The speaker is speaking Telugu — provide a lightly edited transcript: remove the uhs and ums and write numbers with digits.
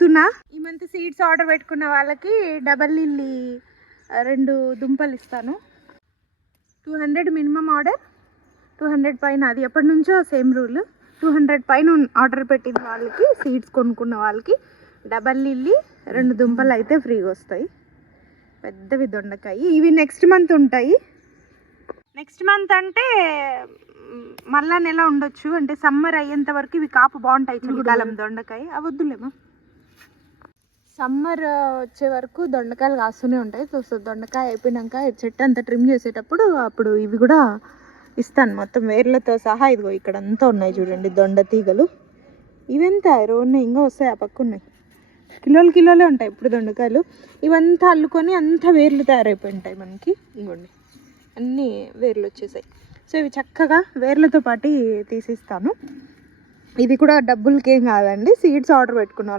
ఇస్తున్నా. ఈ మంత్ సీడ్స్ ఆర్డర్ పెట్టుకున్న వాళ్ళకి డబల్ లిల్లీ 2 దుంపలు ఇస్తాను. 200 మినిమం ఆర్డర్, 200 పైన, అది ఎప్పటి నుంచో సేమ్ రూల్. 200 పైన ఆర్డర్ పెట్టిన వాళ్ళకి, సీడ్స్ కొనుక్కున్న వాళ్ళకి డబల్ లిల్లీ 2 దుంపలు అయితే ఫ్రీగా వస్తాయి. పెద్దవి దొండకాయ. ఇవి నెక్స్ట్ మంత్ ఉంటాయి. నెక్స్ట్ మంత్ అంటే మళ్ళా నెల ఉండొచ్చు, అంటే సమ్మర్ అయ్యేంత వరకు ఇవి కాపు బాగుంటాయి. చలికాలం దొండకాయ అవి వద్దులేమా, సమ్మర్ వచ్చే వరకు దొండకాయలు కాస్తూనే ఉంటాయి. సో దొండకాయ అయిపోయినాక చెట్టు అంతా ట్రిమ్ చేసేటప్పుడు అప్పుడు ఇవి కూడా ఇస్తాను, మొత్తం వేర్లతో సహా. ఇదిగో ఇక్కడ అంతా ఉన్నాయి చూడండి దొండ తీగలు. ఇవెంత ఉన్నాయి, ఇంకా వస్తాయి, ఆ పక్క ఉన్నాయి. కిలోలే ఉంటాయి ఇప్పుడు దొండకాయలు. ఇవంతా అల్లుకొని అంతా వేర్లు తయారైపోయి ఉంటాయి మనకి. ఇంకోండి అన్నీ వేర్లు వచ్చేసాయి. సో ఇవి చక్కగా వేర్లతో పాటు తీసిస్తాను. ఇది కూడా డబ్బులకేం కాదండి, సీడ్స్ ఆర్డర్ పెట్టుకున్నాను.